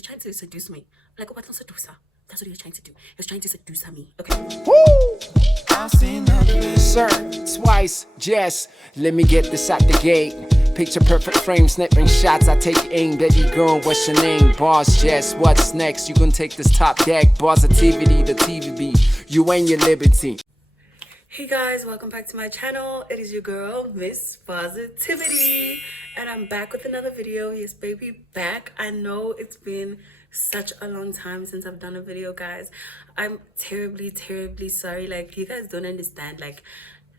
he's trying to seduce me. I'm like, oh, but don't seduce her. That's what he was trying to do. He was trying to seduce me. Okay. Woo! Sir, twice, Jess. Let me get this out the gate. Picture perfect frame, snipping shots. I take aim, baby girl. What's your name? Boss Jess. What's next? You gonna take this top deck? Positivity, the TVB. You and your liberty. Hey guys, welcome back to my channel. It is your girl, Miss Positivity, and I'm back with another video. Yes, baby, back. I know it's been such a long time since I've done a video, guys. I'm terribly sorry. Like, you guys don't understand. Like,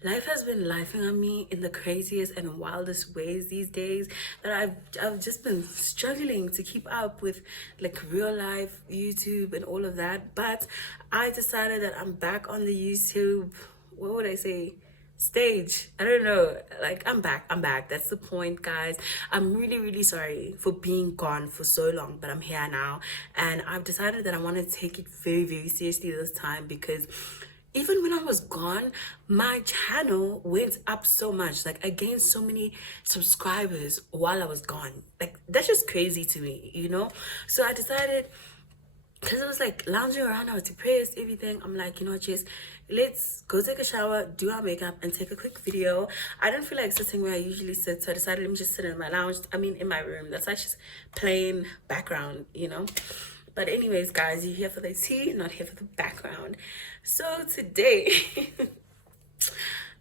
life has been lifing on me in the craziest and wildest ways these days that I've just been struggling to keep up with, like, real life YouTube and all of that. But I decided that I'm back on the YouTube, what would I say, stage. I don't know, like, I'm back. That's the point, guys. I'm really sorry for being gone for so long, but I'm here now, and I've decided that I want to take it very seriously this time, because even when I was gone, my channel went up so much. Like, I gained so many subscribers while I was gone. Like, that's just crazy to me, you know? So I decided, because I was like lounging around, I was depressed, everything. I'm like, you know what, just let's go take a shower, do our makeup, and take a quick video. I didn't feel like sitting where I usually sit, so I decided, let me just sit in my lounge. I mean, in my room. That's like just plain background, you know? But anyways, guys, you're here for the tea, not here for the background. So today,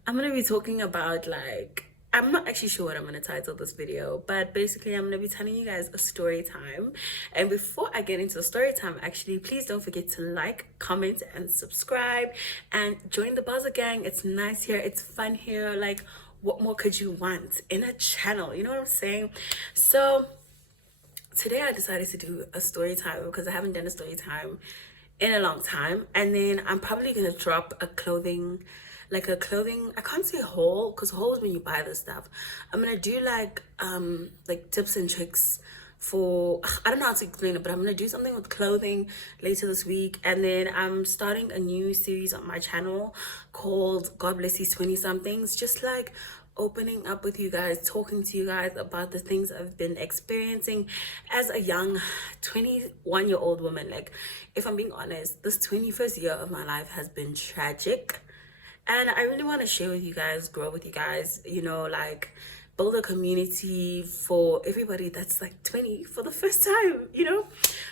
I'm gonna be talking about, like, I'm not actually sure what I'm going to title this video, but basically I'm going to be telling you guys a story time. And before I get into the story time, actually, please don't forget to like, comment, and subscribe, and join the Buzzer Gang. It's nice here. It's fun here. Like, what more could you want in a channel? You know what I'm saying? So today I decided to do a story time because I haven't done a story time in a long time. And then I'm probably going to drop a clothing, I can't say haul, because haul is when you buy the stuff. I'm gonna do like tips and tricks for, I don't know how to explain it, but I'm gonna do something with clothing later this week. And then I'm starting a new series on my channel called God Bless These 20 Somethings, just like opening up with you guys, talking to you guys about the things I've been experiencing as a young 21-year-old woman. Like, if I'm being honest, this 21st year of my life has been tragic. And I really want to share with you guys, grow with you guys, you know, like, build a community for everybody that's like 20 for the first time, you know?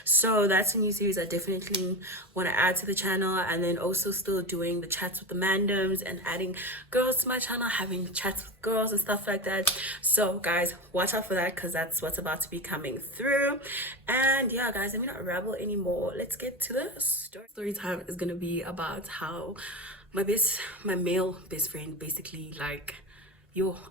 So that's a new series I definitely want to add to the channel. And then also still doing the chats with the mandoms and adding girls to my channel, having chats with girls and stuff like that. So guys, watch out for that, because that's what's about to be coming through. And yeah, guys, let me not rabble anymore. Let's get to the story. Story time is going to be about how my male best friend, basically, like,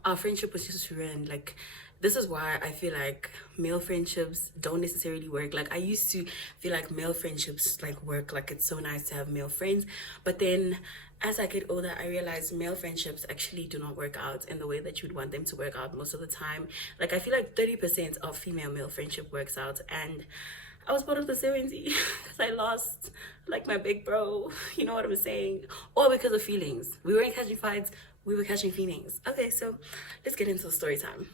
our friendship was just ruined. Like, this is why I feel like male friendships don't necessarily work. Like, I used to feel like male friendships like work, like it's so nice to have male friends, but then as I get older, I realize male friendships actually do not work out in the way that you'd want them to work out most of the time. Like, I feel like 30% of female male friendship works out, and I was part of the 70 because I lost, like, my big bro, you know what I'm saying? All because of feelings. We weren't catching fights, we were catching feelings. Okay, so let's get into the story time.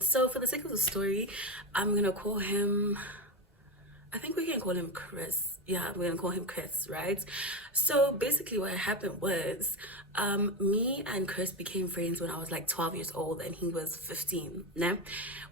So for the sake of the story, I'm gonna call him, I think we can call him Chris. Yeah, we're gonna call him Chris, right? So basically what happened was, me and Chris became friends when I was like 12 years old and he was 15. Now,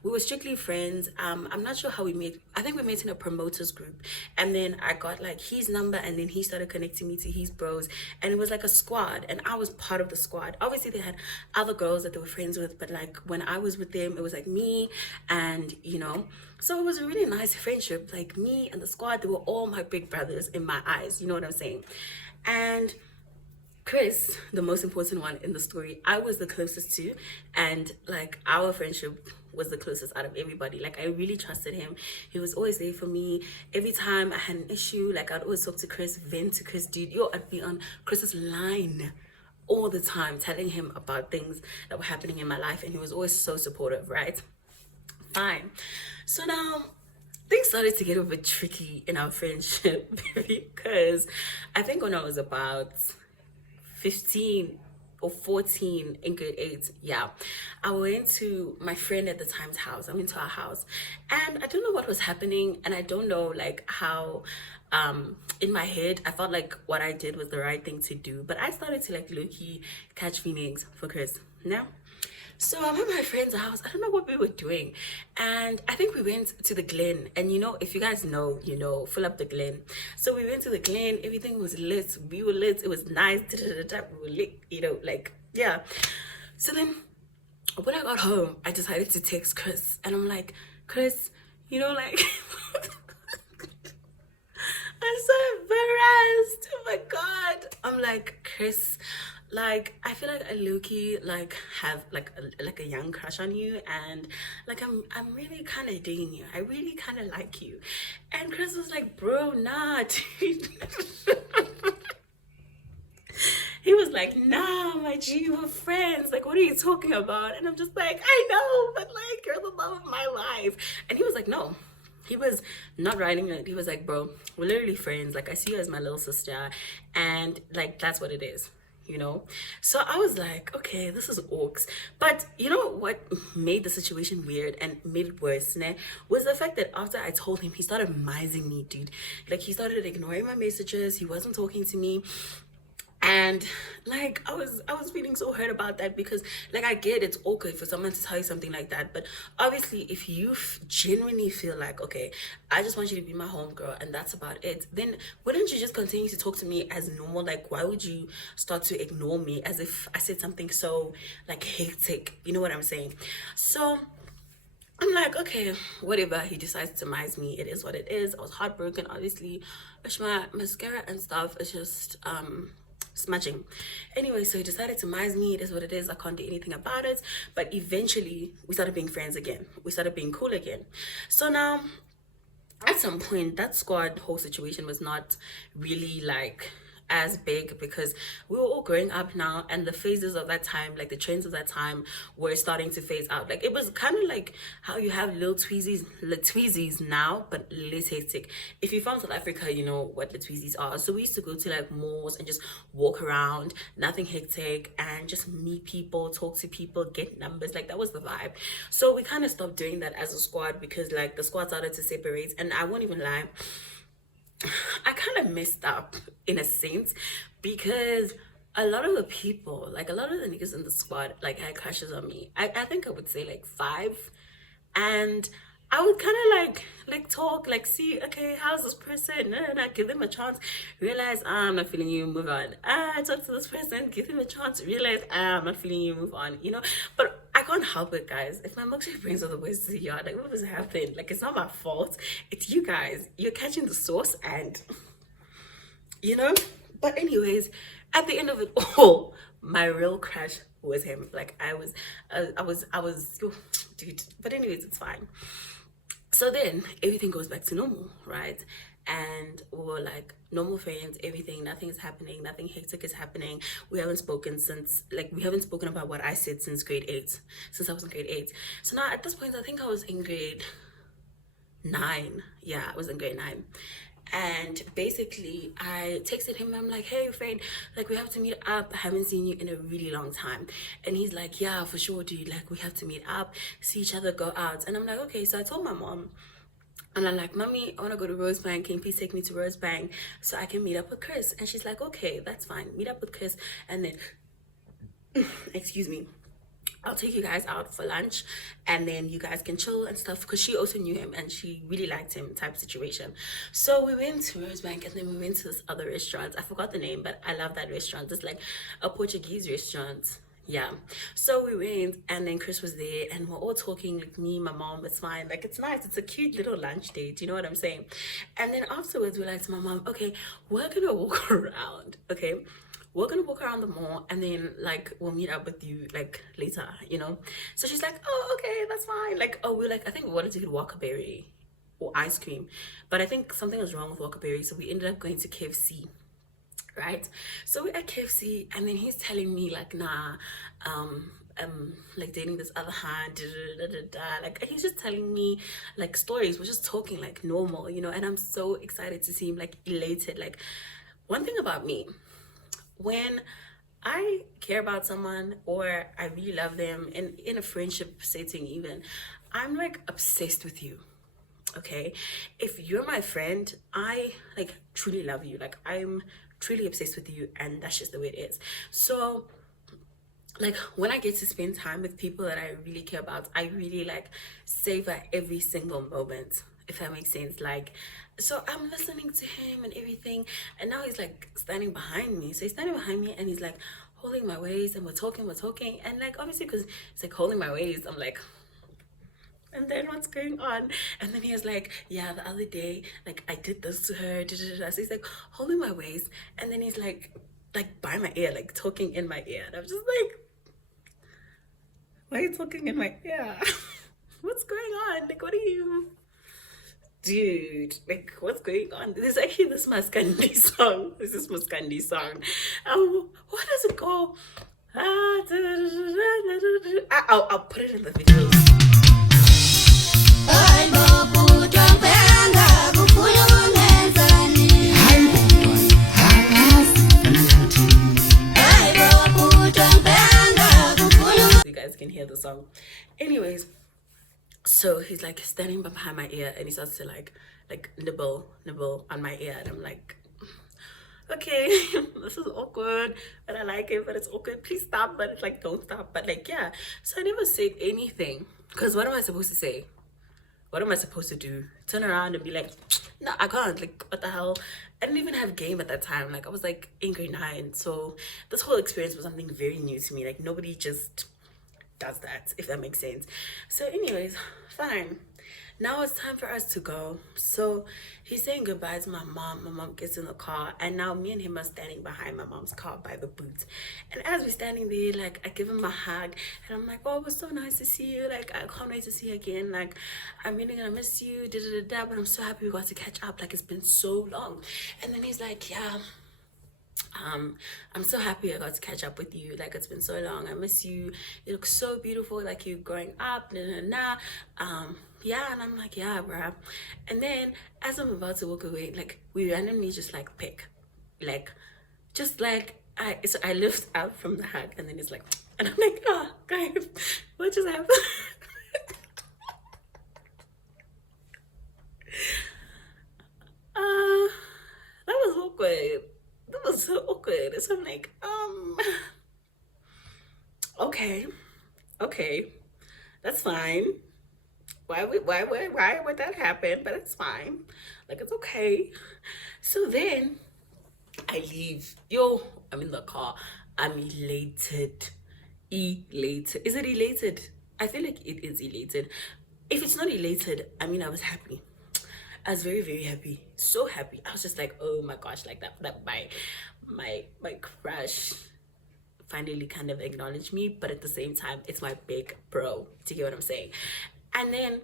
we were strictly friends. I'm not sure how we met. I think we met in a promoters group, and then I got like his number, and then he started connecting me to his bros, and it was like a squad, and I was part of the squad. Obviously they had other girls that they were friends with, but like when I was with them, it was like me and, you know, so it was a really nice friendship. Like, me and the squad, they were all my big brothers in my eyes, you know what I'm saying? And Chris, the most important one in the story, I was the closest to, and like, our friendship was the closest out of everybody. Like, I really trusted him. He was always there for me. Every time I had an issue, like, I'd always talk to Chris, vent to Chris, dude. I'd be on Chris's line all the time, telling him about things that were happening in my life, and he was always so supportive, right? Fine. So now things started to get a bit tricky in our friendship because I think when I was about 15 or 14 in grade 8. Yeah, I went to my friend at the time's house. I went to our house, and I don't know what was happening, and I don't know like how in my head I felt like what I did was the right thing to do, but I started to like low-key catch feelings for Chris. Now, so I'm at my friend's house. I don't know what we were doing. And I think we went to the Glen. And you know, if you guys know, you know, fill up the Glen. So we went to the Glen. Everything was lit. We were lit. It was nice. We were lit, you know, like, yeah. So then when I got home, I decided to text Chris. And I'm like, Chris, you know, like... I'm so embarrassed. Oh my god. I'm like, Chris, like I feel like I low-key like have like a young crush on you, and like I'm really kind of digging you. I really kind of like you. And Chris was like, bro, nah, dude. He was like, nah, my G, we're friends. Like, what are you talking about? And I'm just like, I know, but like, you're the love of my life. And he was like, no. He was not writing it. He was like, bro, we're literally friends. Like, I see you as my little sister. And like, that's what it is, you know? So I was like, okay, this is orcs. But you know what made the situation weird and made it worse, né? Was the fact that after I told him, he started mising me, dude. Like, he started ignoring my messages. He wasn't talking to me. And like I was feeling so hurt about that, because like I get it's awkward for someone to tell you something like that, but obviously if you genuinely feel like, okay, I just want you to be my homegirl and that's about it, then wouldn't you just continue to talk to me as normal? Like, why would you start to ignore me as if I said something so like hectic? You know what I'm saying? So I'm like, okay, whatever. He decides to mise me. It is what it is. I was heartbroken, obviously. My mascara and stuff is just smudging. Anyway, so he decided to mise me. It is what it is. I can't do anything about it. But eventually, we started being friends again. We started being cool again. So now, at some point, that squad whole situation was not really like as big, because we were all growing up now, and the phases of that time, like the trends of that time, were starting to phase out. Like, it was kind of like how you have little tweezies now, but less hectic. If you're from South Africa, you know what tweezies are. So we used to go to like malls and just walk around, nothing hectic, and just meet people, talk to people, get numbers. Like, that was the vibe. So we kind of stopped doing that as a squad, because like the squad started to separate. And I won't even lie, I kind of messed up in a sense, because a lot of the people, like a lot of the niggas in the squad, like had crushes on me. I think I would say like 5, and I would kind of like talk, like, see, okay, how's this person? No, give them a chance. Realize, I'm not feeling you, move on. Talk to this person, give them a chance. Realize, I'm not feeling you, move on. You know, but I can't help it, guys. If my milkshake brings all the boys to the yard, like, what was happening? Like, it's not my fault. It's you guys. You're catching the sauce, and you know. But anyways, at the end of it all, my real crush was him. Like, I was, dude. But anyways, it's fine. So then everything goes back to normal, right? And we were like normal friends, everything, nothing is happening, nothing hectic is happening. We haven't spoken about what I said since grade 8, since I was in grade 8. So now at this point, I think I was in grade 9. Yeah, I was in grade 9. And basically I texted him. I'm like, hey friend, like, we have to meet up. I haven't seen you in a really long time. And he's like, yeah, for sure, dude. Like, we have to meet up, see each other, go out. And I'm like, okay. So I told my mom, and I'm like, mommy, I want to go to Rosebank. Can you please take me to Rosebank so I can meet up with Chris? And she's like, okay, that's fine. Meet up with Chris, and then excuse me, I'll take you guys out for lunch, and then you guys can chill and stuff, because she also knew him and she really liked him, type situation. So we went to Rosebank, and then we went to this other restaurant. I forgot the name, but I love that restaurant. It's like a Portuguese restaurant. Yeah. So we went, and then Chris was there, and we're all talking, like me, my mom. It's fine. Like, it's nice. It's a cute little lunch date. You know what I'm saying? And then afterwards, we're like to my mom, okay, we're gonna walk around. Okay, we're gonna walk around the mall, and then like we'll meet up with you like later, you know. So she's like, oh, okay, that's fine. Like, oh, we're like, I think we wanted to get Wakaberry or ice cream, but I think something was wrong with Wakaberry, so we ended up going to KFC, right? So we're at KFC, and then he's telling me like, nah, like dating this other hand, like, he's just telling me like stories. We're just talking like normal, you know. And I'm so excited to see him, like elated. Like, one thing about me, when I care about someone or I really love them, and in a friendship setting even, I'm like obsessed with you. Okay, if you're my friend, I like truly love you. Like I'm truly obsessed with you, and that's just the way it is. So like when I get to spend time with people that I really care about, I really like savor every single moment, if that makes sense. Like, so I'm listening to him and everything, and now he's like standing behind me. So he's standing behind me and he's like holding my waist, and we're talking, and like obviously because he's like holding my waist, I'm like, and then what's going on? And then he was like, yeah, the other day, like I did this to her. Da, da, da. So he's like holding my waist, and then he's like by my ear, like talking in my ear. And I'm just like, why are you talking in my ear? What's going on? Like, what are you, dude? Like, what's going on? There's actually this Maskandi song. This is Maskandi song. What does it go? I'll put it in the video. You guys can hear the song. Anyways, so he's like standing behind my ear and he starts to like nibble on my ear, and I'm like, okay, this is awkward, but I like it, but it's awkward. Please stop, but it's like don't stop. But like yeah. So I never said anything because what am I supposed to say? What am I supposed to do? Turn around and be like, no, I can't. Like, what the hell? I didn't even have game at that time. Like, I was like in grade 9. So this whole experience was something very new to me. Like, nobody just does that, if that makes sense. So anyways, fine. Now it's time for us to go. So he's saying goodbye to my mom. My mom gets in the car, and now me and him are standing behind my mom's car by the boot. And as we're standing there, like I give him a hug, and I'm like, oh, it was so nice to see you. Like I can't wait to see you again. Like I'm really gonna miss you. Da da da da. But I'm so happy we got to catch up. Like it's been so long. And then he's like, yeah. I'm so happy I got to catch up with you. Like it's been so long. I miss you. You look so beautiful. Like you growing up. Nah, nah, nah. Yeah, and I'm like, yeah, bruh. And then as I'm about to walk away, like we randomly just like pick, like, just like I lift out from the hug, and then it's like, and I'm like, oh, guys, what just happened? That was awkward. That was so awkward. So I'm like, okay, okay, that's fine. Why would that happen? But it's fine. Like it's okay. So then I leave. Yo, I'm in the car. I'm elated. Elated. Is it elated? I feel like it is elated. If it's not elated, I mean I was happy. I was very, very happy. So happy. I was just like, oh my gosh, like that my crush finally kind of acknowledged me, but at the same time, it's my big bro. Do you get what I'm saying? And then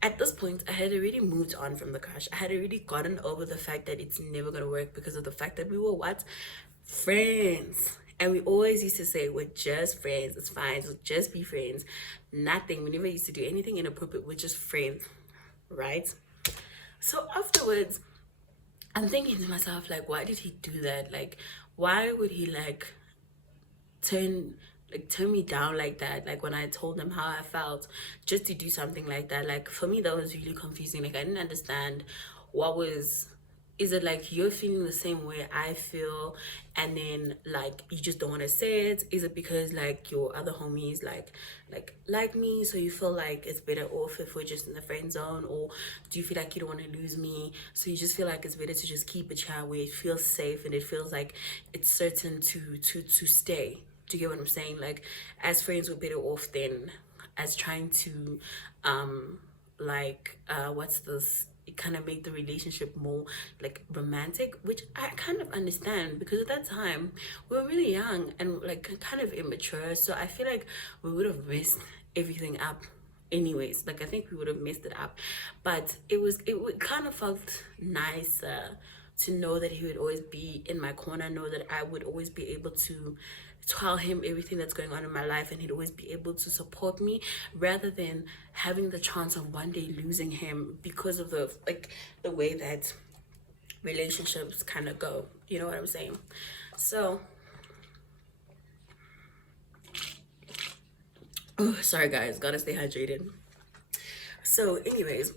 at this point, I had already moved on from the crush. I had already gotten over the fact that it's never gonna work because of the fact that we were what? Friends. And we always used to say, we're just friends. It's fine. So just be friends. Nothing. We never used to do anything inappropriate. We're just friends. Right? So afterwards, I'm thinking to myself, like, why did he do that? Like, why would he like turn me down like that, like when I told him how I felt, just to do something like that? Like for me that was really confusing. Like I didn't understand what was, is it like you're feeling the same way I feel and then like you just don't want to say it? Is it because like your other homies like me, so you feel like it's better off if we're just in the friend zone? Or do you feel like you don't want to lose me, so you just feel like it's better to just keep it chat where it feels safe and it feels like it's certain to stay? Do you get what I'm saying? Like as friends we're better off than as trying to what's this, it kind of make the relationship more like romantic, which I kind of understand because at that time we were really young and like kind of immature. So I feel like we would have messed everything up anyways. Like I think we would have messed it up, but it kind of felt nice to know that he would always be in my corner, know that I would always be able to tell him everything that's going on in my life and he'd always be able to support me, rather than having the chance of one day losing him because of the way that relationships kind of go. You know what I'm saying? So Oh, sorry guys, gotta stay hydrated. So, anyways,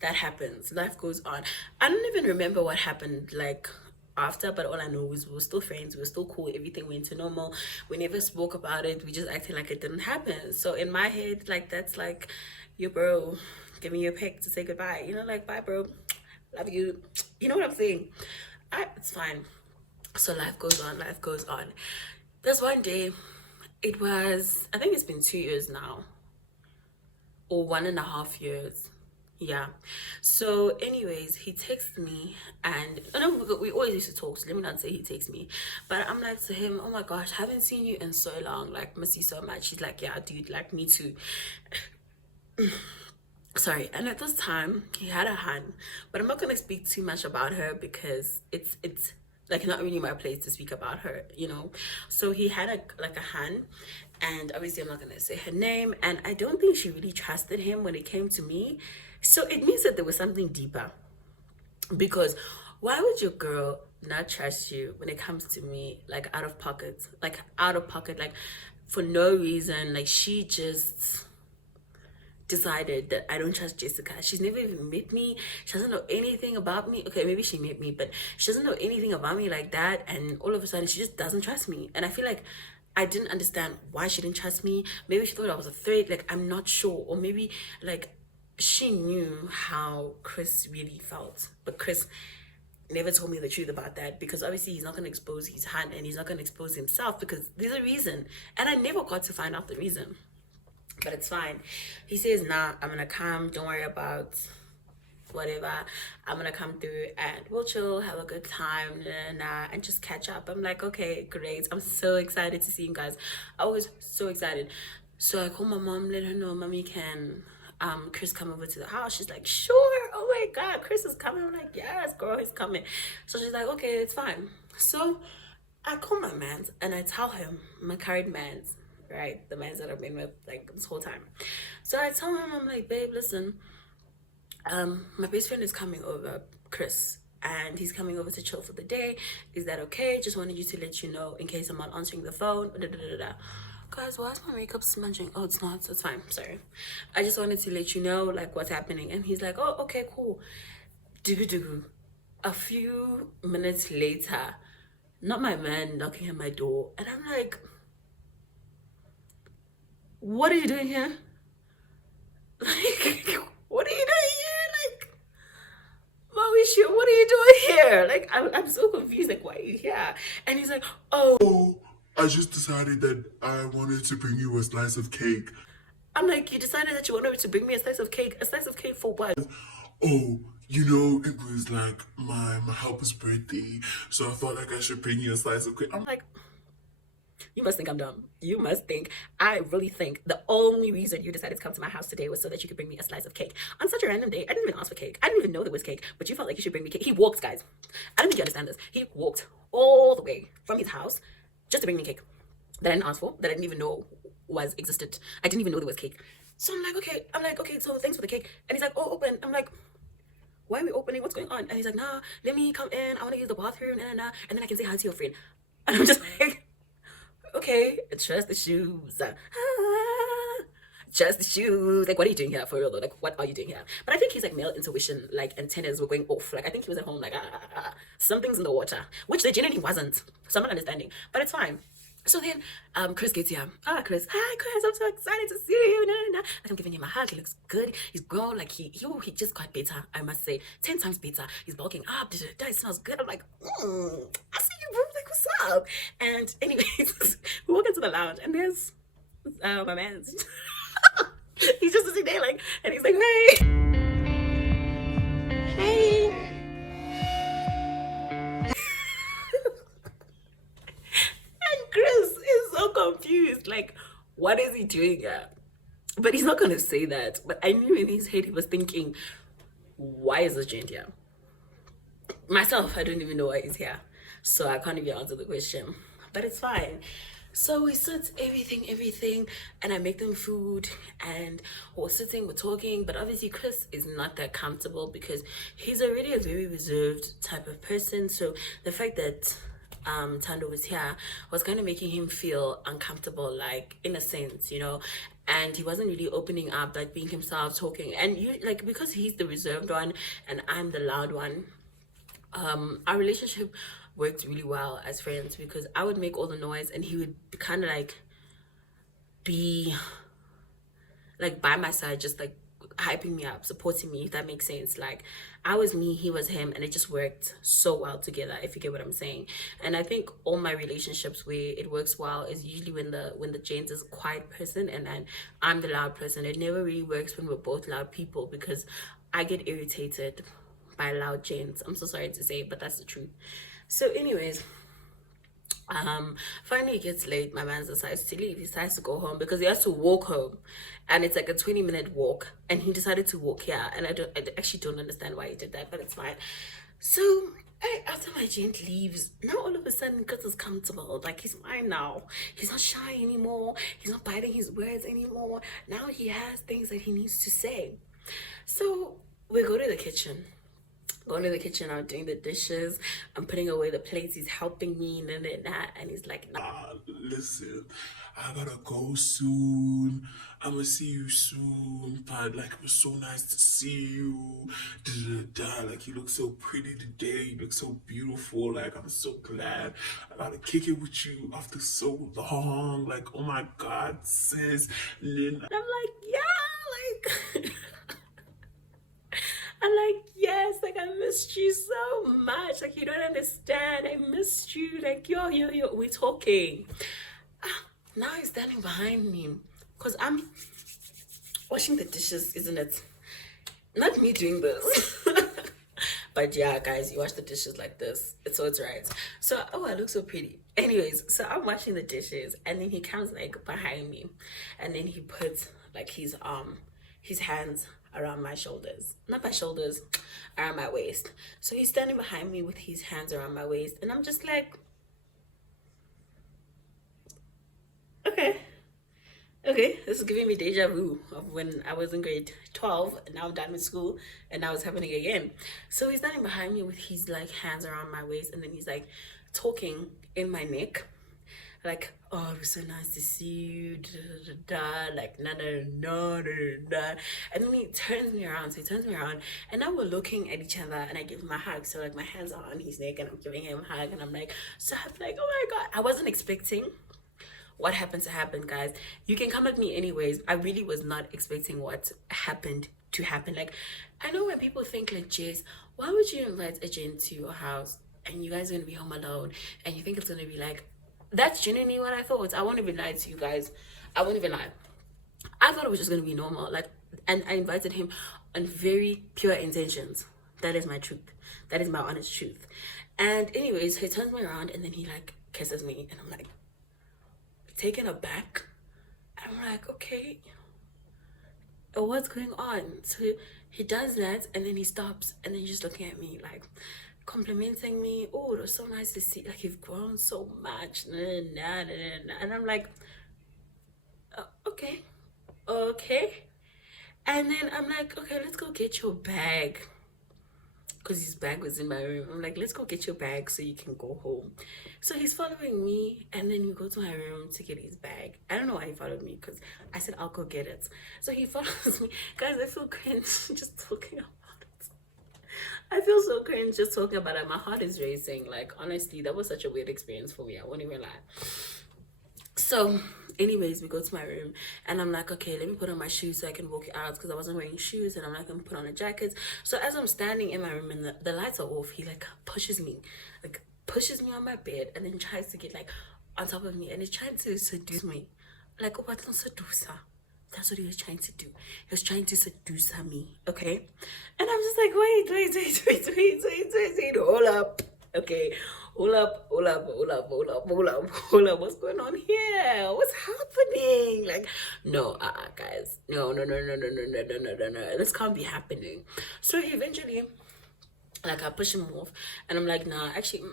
that happens. Life goes on. I don't even remember what happened like after, but all I know is we were still friends, we were still cool, everything went to normal. We never spoke about it, we just acted like it didn't happen. So in my head, like that's like your bro giving you a pic to say goodbye, you know, like bye bro, love you, you know what I'm saying. It's fine. So life goes on, life goes on. There's one day, it was, I think it's been 2 years now, or 1.5 years. Yeah. So, anyways, he texts me, and I know we always used to talk. So let me not say he texts me, but I'm like to him, "Oh my gosh, haven't seen you in so long. Like, miss you so much." He's like, "Yeah, dude. Like, me too." Sorry. And at this time, he had a Han, but I'm not gonna speak too much about her because it's like not really my place to speak about her, you know. So he had a Han, and obviously I'm not gonna say her name, and I don't think she really trusted him when it came to me. So it means that there was something deeper, because why would your girl not trust you when it comes to me, like out of pocket, like for no reason, like she just decided that I don't trust Jessica. She's never even met me. She doesn't know anything about me. Okay, maybe she met me, but she doesn't know anything about me like that. And all of a sudden, she just doesn't trust me. And I feel like I didn't understand why she didn't trust me. Maybe she thought I was a threat. Like, I'm not sure. Or maybe, like, she knew how Chris really felt. But Chris never told me the truth about that, because obviously he's not going to expose his hand and he's not going to expose himself because there's a reason. And I never got to find out the reason, but it's fine. He says, "Nah, I'm gonna come. Don't worry about whatever. I'm gonna come through and we'll chill, have a good time, and just catch up." I'm like, "Okay, great. I'm so excited to see you guys." I was so excited. So I call my mom, let her know, "Mommy, can Chris come over to the house?" She's like, "Sure. Oh my God, Chris is coming." I'm like, "Yes, girl, he's coming." So she's like, "Okay, it's fine." So I call my mans and I tell him, my current mans, right? The mans that I've been with like this whole time. So I tell him, I'm like, "Babe, listen, my best friend is coming over, Chris, and he's coming over to chill for the day. Is that okay? Just wanted you to let you know in case I'm not answering the phone. Da, da, da, da. Guys, why is my makeup smudging? Oh, it's not. It's fine. Sorry. I just wanted to let you know like what's happening." And he's like, "Oh, okay, cool." Do. A few minutes later, not my man knocking at my door, and I'm like, "What are you doing here?" Like, what are you doing here? Like, Mauricio, what are you doing here? Like, I'm so confused. Like, why are you here? And he's like, "Oh, I just decided that I wanted to bring you a slice of cake. I'm like, "You decided that you wanted to bring me a slice of cake? A slice of cake for what?" Oh, you know, it was like my helper's birthday, so I felt like I should bring you a slice of cake. I'm like, "You must think I'm dumb. You must think, I really think the only reason you decided to come to my house today was so that you could bring me a slice of cake on such a random day. I didn't even ask for cake. I didn't even know there was cake, but you felt like you should bring me cake." He walked, guys. I don't think you understand this. He walked all the way from his house just to bring me cake that I didn't ask for, that I didn't even know was existed. I didn't even know there was cake. So I'm like, "Okay." I'm like, "Okay, so thanks for the cake." And he's like, "Oh, open." I'm like, "Why are we opening? What's going on?" And he's like, "Nah, let me come in. I want to use the bathroom, and then I can say hi to your friend." And I'm just like, "Okay, trust the shoes." Just the shoes. Like, what are you doing here for real though? Like, what are you doing here? But I think his like male intuition, like antennas were going off. Like, I think he was at home, like, something's in the water, which there genuinely wasn't. So I'm not understanding, but it's fine. So then, Chris gets here. Chris, "Hi, Chris. I'm so excited to see you." Like, I'm giving him a hug. He looks good. He's grown. Like he just got better. I must say, 10 times better. He's bulking up. He smells good. I'm like, "I see you, bro. Like, what's up?" And anyways, we walk into the lounge, and there's my man's. He's just sitting there, like, and he's like, "Hey, hey." And Chris is so confused. Like, what is he doing here? But he's not gonna say that. But I knew in his head he was thinking, "Why is this gent here?" Myself, I don't even know why he's here. So I can't even answer the question. But it's fine. So we sit, everything, and I make them food, and we're sitting, we're talking. But obviously, Chris is not that comfortable because he's already a very reserved type of person. So the fact that Tando was here was kind of making him feel uncomfortable, like in a sense, and he wasn't really opening up, like being himself, talking. And you like, because he's the reserved one and I'm the loud one, our relationship worked really well as friends, because I would make all the noise and he would kind of like be like by my side, just like hyping me up, supporting me, if that makes sense. Like, I was me, he was him, and it just worked so well together, if you get what I'm saying. And I think all my relationships where it works well is usually when the James is a quiet person and then I'm the loud person. It never really works when we're both loud people, because I get irritated by loud James. I'm so sorry to say, but that's the truth. So anyways, finally it gets late, my man decides to leave. He decides to go home because he has to walk home, and it's like a 20-minute walk, and he decided to walk here. And I actually don't understand why he did that, but it's fine. So after my gent leaves, now all of a sudden, because it's comfortable, like he's fine now, he's not shy anymore, he's not biting his words anymore. Now he has things that he needs to say. So we go to the kitchen. Going to the kitchen, I'm doing the dishes, I'm putting away the plates, he's helping me, and he's like, nah. Listen, I gotta go soon. I'ma see you soon. But like, it was so nice to see you. Like, you look so pretty today. You look so beautiful. Like, I'm so glad I gotta kick it with you after so long. Like, oh my God, sis. And then I'm like, yeah, like I'm like, yes, like I missed you so much. Like, you don't understand. I missed you. Like, yo, we're talking. Now he's standing behind me because I'm washing the dishes, isn't it? Not me doing this. But yeah, guys, you wash the dishes like this. It's right. So, oh, I look so pretty. Anyways, so I'm washing the dishes, and then he comes like behind me, and then he puts like his hands around my shoulders, not my shoulders, around my waist. So he's standing behind me with his hands around my waist, and I'm just like, okay, this is giving me deja vu of when I was in grade 12 and now I'm done with school, and now it's happening again. So he's standing behind me with his like hands around my waist, and then he's like talking in my neck, like, oh, it was so nice to see you, like, no. And then he turns me around. So he turns me around, and now we're looking at each other, and I give him a hug. So like my hands are on his neck, and I'm giving him a hug, and I'm like, so I'm like, oh my God, I wasn't expecting what happened to happen, guys. You can come at me anyways. I really was not expecting what happened to happen. Like, I know when people think like, Jess, why would you invite a gent to your house and you guys are gonna be home alone, and you think it's gonna be like, that's genuinely what I thought. I won't even lie to you guys. I won't even lie. I thought it was just gonna be normal. Like, and I invited him on very pure intentions. That is my truth. That is my honest truth. And anyways, he turns me around, and then he like kisses me, and I'm like taken aback. And I'm like, okay, what's going on? So he does that, and then he stops, and then he's just looking at me like complimenting me. Oh, it was so nice to see, like, you've grown so much. And I'm like, okay. And then I'm like, okay, let's go get your bag, because his bag was in my room. I'm like, let's go get your bag so you can go home. So he's following me, and then we go to my room to get his bag. I don't know why he followed me, because I said I'll go get it. So he follows me. Guys, I feel cringe just talking about it. I feel so cringe just talking about it. My heart is racing. Like, honestly, that was such a weird experience for me. I won't even lie. So anyways, we go to my room, and I'm like, okay, let me put on my shoes so I can walk out, because I wasn't wearing shoes, and I'm like, I'm gonna put on a jacket. So as I'm standing in my room and the lights are off, he like pushes me on my bed, and then tries to get like on top of me, and he's trying to seduce me. Like, oh, but don't seduce her. That's what he was trying to do. He was trying to seduce me, okay? And I'm just like, wait, hold up. Okay, hold up. What's going on here? What's happening? Like, no, guys. No. This can't be happening. So eventually, like, I push him off, and I'm like, nah, actually,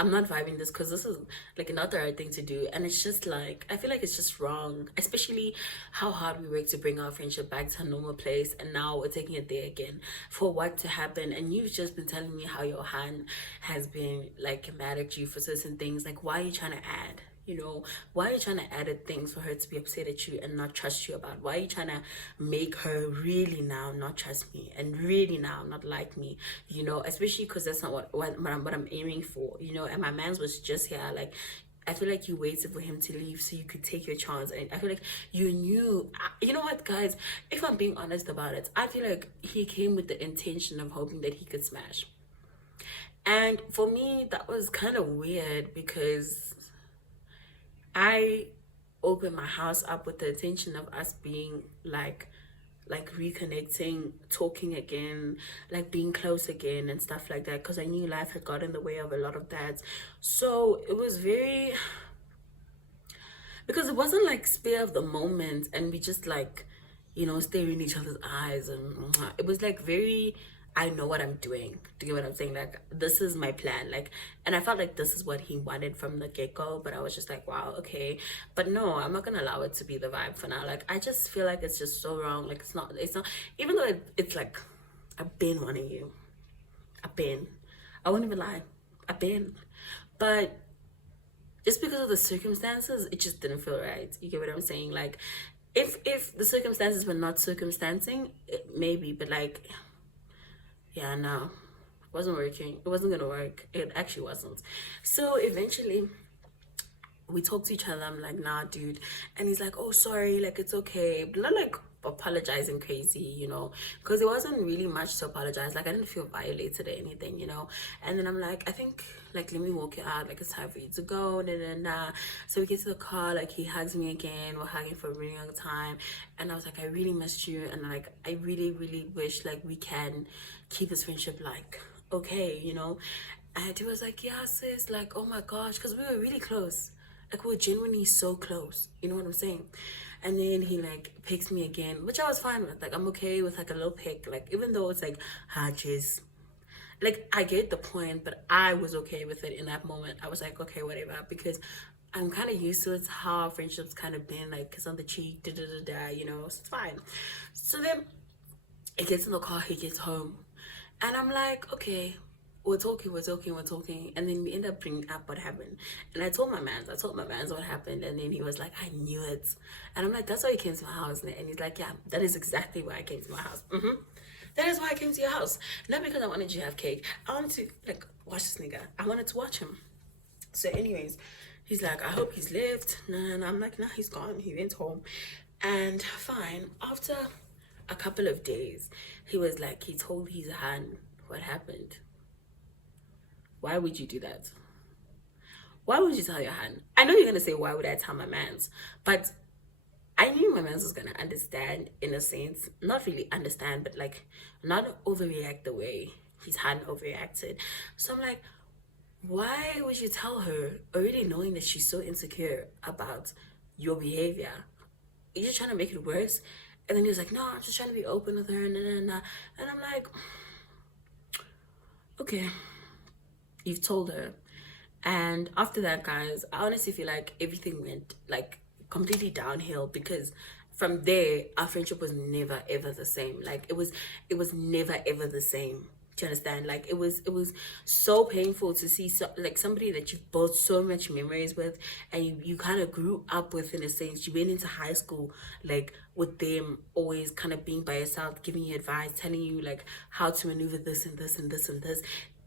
I'm not vibing this because this is like not the right thing to do. And it's just like, I feel like it's just wrong, especially how hard we work to bring our friendship back to a normal place. And now we're taking it there again for what to happen. And you've just been telling me how your hand has been like mad at you for certain things. Like, why are you trying to add? You know, why are you trying to edit things for her to be upset at you and not trust you about? Why are you trying to make her really now not trust me and really now not like me? You know, especially because that's not what I'm aiming for. You know, and my man's was just here. Like, I feel like you waited for him to leave so you could take your chance. And I feel like you knew, you know what, guys, if I'm being honest about it, I feel like he came with the intention of hoping that he could smash. And for me, that was kind of weird because I opened my house up with the intention of us being like reconnecting, talking again, like being close again and stuff like that, because I knew life had got in the way of a lot of that. So it was very, because it wasn't like spare of the moment and we just like, you know, stare in each other's eyes, and it was like very, I know what I'm doing. Do you get what I'm saying? Like, this is my plan. Like, and I felt like this is what he wanted from the get-go, but I was just like, wow, okay. But no, I'm not gonna allow it to be the vibe for now. Like, I just feel like it's just so wrong. Like, it's not, even though it's like, I've been wanting you. I won't even lie. I've been. But just because of the circumstances, it just didn't feel right. You get what I'm saying? Like, if the circumstances were not circumstancing, maybe, but like, yeah, no, it wasn't working. It wasn't gonna work. It actually wasn't. So eventually we talk to each other. I'm like, nah, dude. And he's like, oh, sorry, like, it's okay. But not like apologizing crazy, you know, because it wasn't really much to apologize. Like, I didn't feel violated or anything, you know. And then I'm like, I think, like, let me walk you out. Like, it's time for you to go. Nah. So we get to the car. Like, he hugs me again. We're hugging for a really long time. And I was like, I really missed you. And like, I really, really wish like we can keep this friendship like okay, you know. And he was like, yeah, sis, like, oh my gosh, because we were really close. Like, we were genuinely so close, you know what I'm saying? And then he like picks me again, which I was fine with. Like, I'm okay with like a little pick, like, even though it's like hatches, like, I get the point, but I was okay with it in that moment. I was like, okay, whatever, because I'm kind of used to it, how our friendship's kind of been, like, kiss on the cheek, you know, so it's fine. So then it gets in the car, he gets home, and I'm like, okay, we're talking, and then we end up bringing up what happened. And I told my mans what happened, and then he was like, I knew it. And I'm like, that's why you came to my house. And he's like, yeah, that is exactly why I came to my house. That is why I came to your house. Not because I wanted you to have cake. I wanted to like watch this nigga. I wanted to watch him. So anyways, he's like, I hope he's left. No. I'm like, nah, he's gone. He went home. And fine. After a couple of days, he was like, he told his hand what happened. Why would you do that? Why would you tell your hand? I know you're gonna say, why would I tell my mans? But I knew my mans was gonna understand, in a sense. Not really understand, but like not overreact the way his hand overreacted. So I'm like, why would you tell her already knowing that she's so insecure about your behavior? You're just trying to make it worse. And then he was like, no, I'm just trying to be open with her. And I'm like, okay, you've told her. And after that, guys, I honestly feel like everything went like completely downhill, because from there our friendship was never ever the same. Like, it was never ever the same. Do you understand? Like, it was so painful to see like somebody that you've built so much memories with, and you kind of grew up with, in a sense. You went into high school like with them, always kind of being by yourself, giving you advice, telling you like how to maneuver this and this and this and this.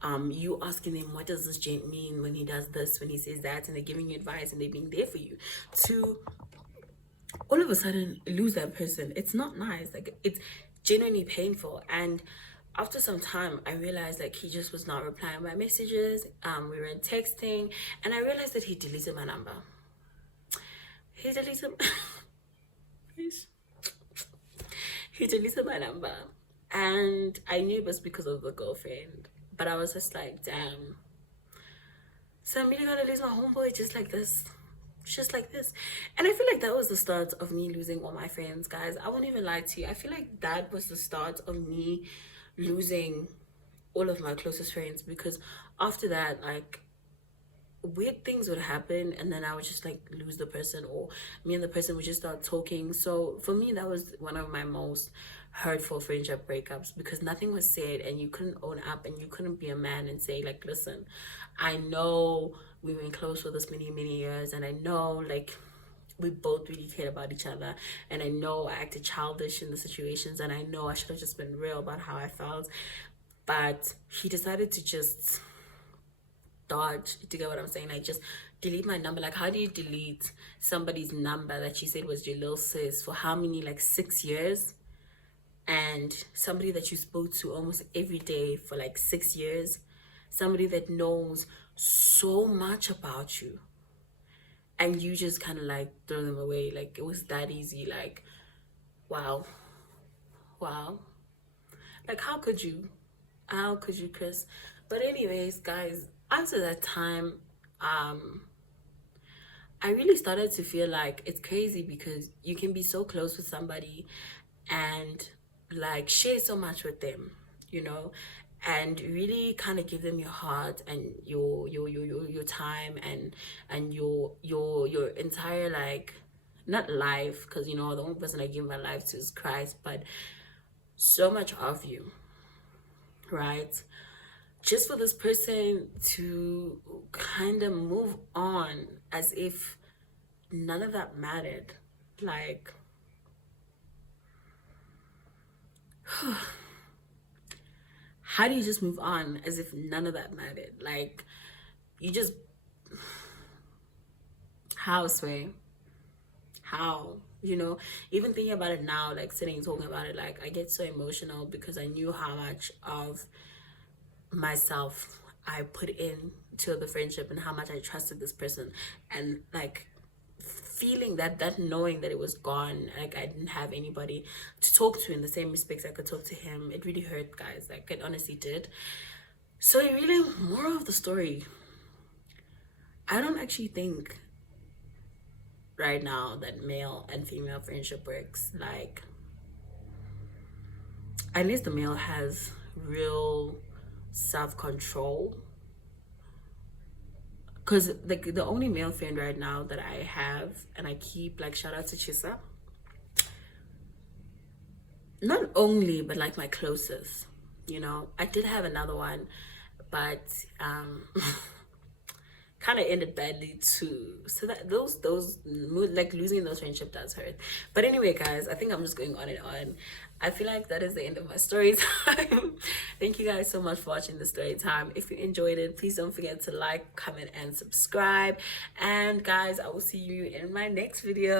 You asking them, what does this gent mean when he does this, when he says that, and they're giving you advice and they're being there for you, to all of a sudden lose that person. It's not nice. Like, it's genuinely painful. And after some time, I realized like he just was not replying my messages. We were texting, and I realized that he deleted my number. He deleted he deleted my number, and I knew it was because of the girlfriend. But I was just like, damn. So I'm really gonna lose my homeboy just like this. Just like this. And I feel like that was the start of me losing all my friends, guys. I won't even lie to you. I feel like that was the start of me losing all of my closest friends, because after that, like, weird things would happen, and then I would just like lose the person, or me and the person would just start talking. So for me, that was one of my most hurtful friendship breakups, because nothing was said and you couldn't own up, and you couldn't be a man and say like, listen, I know we've been close for this many years, and I know like we both really cared about each other, and I know I acted childish in the situations, and I know I should have just been real about how I felt, but he decided to just dodge. To get what I'm saying? Like, just delete my number. Like, how do you delete somebody's number that you said was your little sis for how many, like 6 years, and somebody that you spoke to almost every day for like 6 years, somebody that knows so much about you, and you just kind of like throw them away? Like, it was that easy. Like, wow. Like, how could you, Chris? But anyways, guys, after that time, I really started to feel like it's crazy, because you can be so close with somebody and like share so much with them, you know, and really kind of give them your heart and your time, and your entire, like, not life, because you know the only person I give my life to is Christ, but so much of you, right? Just for this person to kind of move on as if none of that mattered. Like, how do you just move on as if none of that mattered? Like, you just, how, Sway? How? You know, even thinking about it now, like sitting and talking about it, like I get so emotional, because I knew how much of myself I put in to the friendship, and how much I trusted this person, and like feeling that knowing that it was gone, like I didn't have anybody to talk to in the same respects I could talk to him, it really hurt, guys. Like, it honestly did. So it really, moral of the story, I don't actually think right now that male and female friendship works. Like, at least the male has real self-control, because like the only male friend right now that I have and I keep, like, shout out to Chisa, not only but like my closest, you know. I did have another one, but kind of ended badly too. So that those like losing those friendship does hurt. But anyway, guys, I think I'm just going on and on. I feel like that is the end of my story time. Thank you guys so much for watching the story time. If you enjoyed it, please don't forget to like, comment, and subscribe. And guys, I will see you in my next video.